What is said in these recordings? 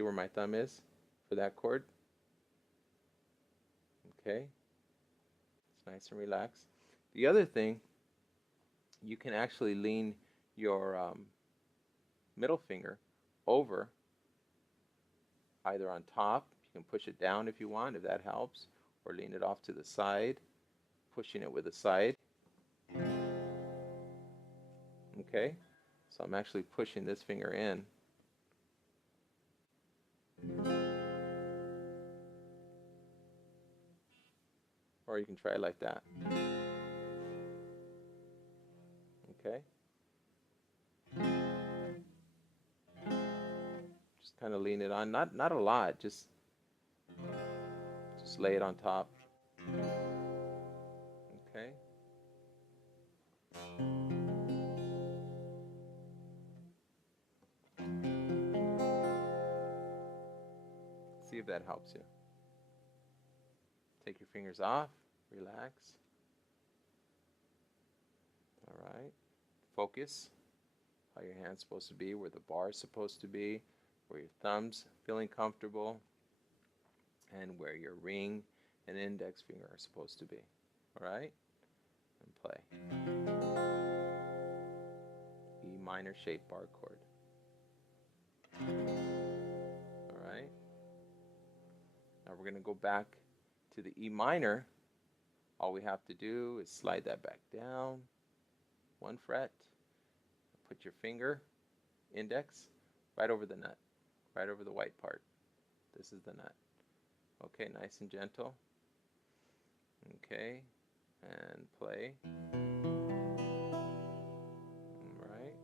See where my thumb is for that chord? Okay, it's nice and relaxed. The other thing, you can actually lean your middle finger over either on top. You can push it down if you want, if that helps, or lean it off to the side, pushing it with the side. Okay, so I'm actually pushing this finger in. Or you can try it like that. Okay, just kind of lean it on, not a lot, just lay it on top. Okay. See if that helps you. Take your fingers off, relax. All right. Focus how your hand's supposed to be, where the bar is supposed to be, where your thumb's feeling comfortable, and where your ring and index finger are supposed to be. All right? And play. E minor shaped bar chord. All right? Now we're going to go back to the E minor. All we have to do is slide that back down 1 fret. Put your finger, index, right over the nut, right over the white part. This is the nut. Okay, nice and gentle. Okay, and play. All right.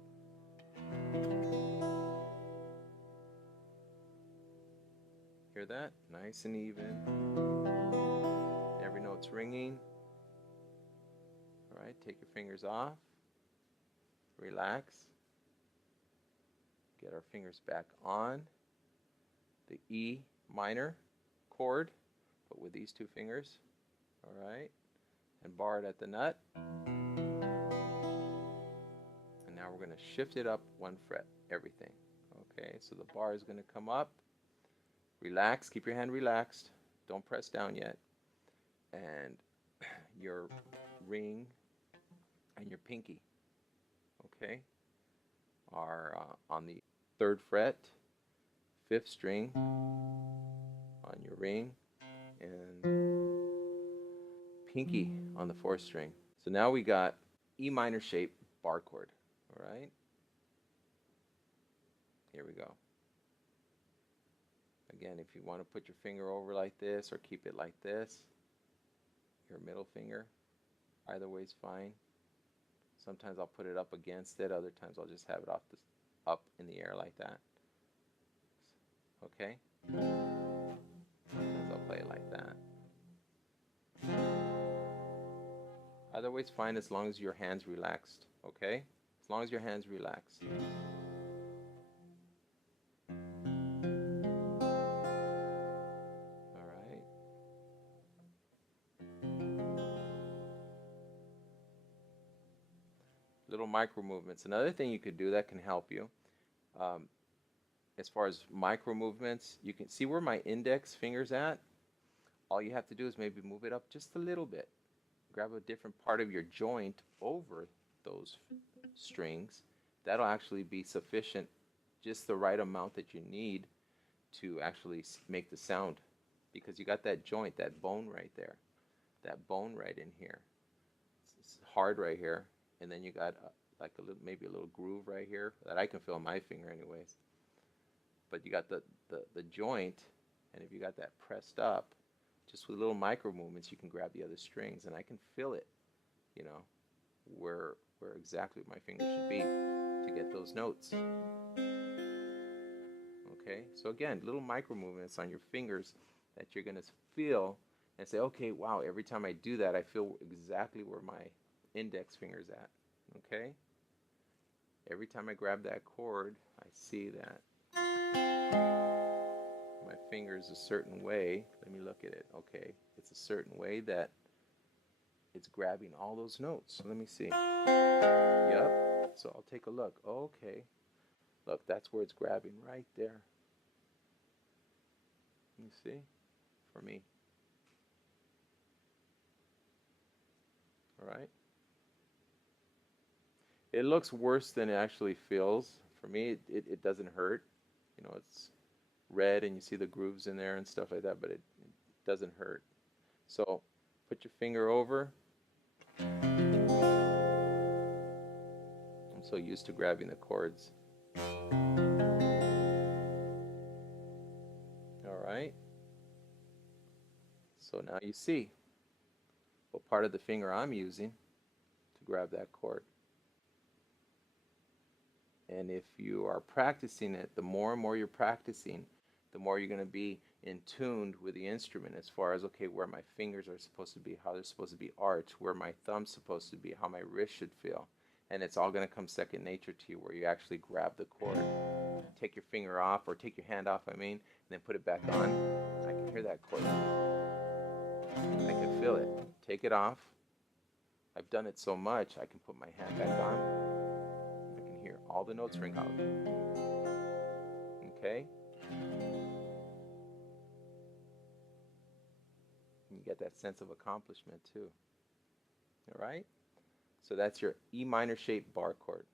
Hear that? Nice and even. Every note's ringing. All right, take your fingers off. Relax. Get our fingers back on the E minor chord, but with these 2 fingers. All right, and bar it at the nut. And now we're going to shift it up 1 fret, everything. Okay, so the bar is going to come up. Relax, keep your hand relaxed. Don't press down yet. And your ring and your pinky, okay, are on the 3rd fret, 5th string on your ring, and pinky on the 4th string. So now we got E minor shaped bar chord. All right, here we go. Again, if you want to put your finger over like this or keep it like this, your middle finger, either way is fine. Sometimes I'll put it up against it, other times I'll just have it up in the air like that. Okay? Sometimes I'll play it like that. Either way is fine as long as your hand's relaxed. Okay? As long as your hand's relaxed. Little micro movements. Another thing you could do that can help you, as far as micro movements, you can see where my index finger's at. All you have to do is maybe move it up just a little bit. Grab a different part of your joint over those strings. That'll actually be sufficient, just the right amount that you need to actually make the sound, because you got that joint, that bone right there, that bone right in here. It's hard right here. And then you got like a little, maybe a little groove right here that I can feel in my finger anyways. But you got the joint, and if you got that pressed up, just with little micro movements, you can grab the other strings, and I can feel it, you know, where exactly my finger should be to get those notes. Okay, so again, little micro movements on your fingers that you're going to feel and say, okay, wow, every time I do that, I feel exactly where my index finger's at. Okay? Every time I grab that chord, I see that my finger's a certain way. Let me look at it. Okay, it's a certain way that it's grabbing all those notes. So let me see. Yep. So I'll take a look. Okay. Look, that's where it's grabbing right there. You see? For me. All right? It looks worse than it actually feels. For me, it doesn't hurt. You know, it's red and you see the grooves in there and stuff like that, but it doesn't hurt. So put your finger over. I'm so used to grabbing the chords. All right. So now you see what part of the finger I'm using to grab that chord. And if you are practicing it, the more and more you're practicing, the more you're going to be in tune with the instrument as far as, okay, where my fingers are supposed to be, how they're supposed to be arched, where my thumb's supposed to be, how my wrist should feel. And it's all going to come second nature to you, where you actually grab the chord. Take your finger off, or take your hand off, and then put it back on. I can hear that chord. I can feel it. Take it off. I've done it so much, I can put my hand back on. I can hear all the notes ring out. Okay? You get that sense of accomplishment too. All right? So that's your E minor shaped bar chord.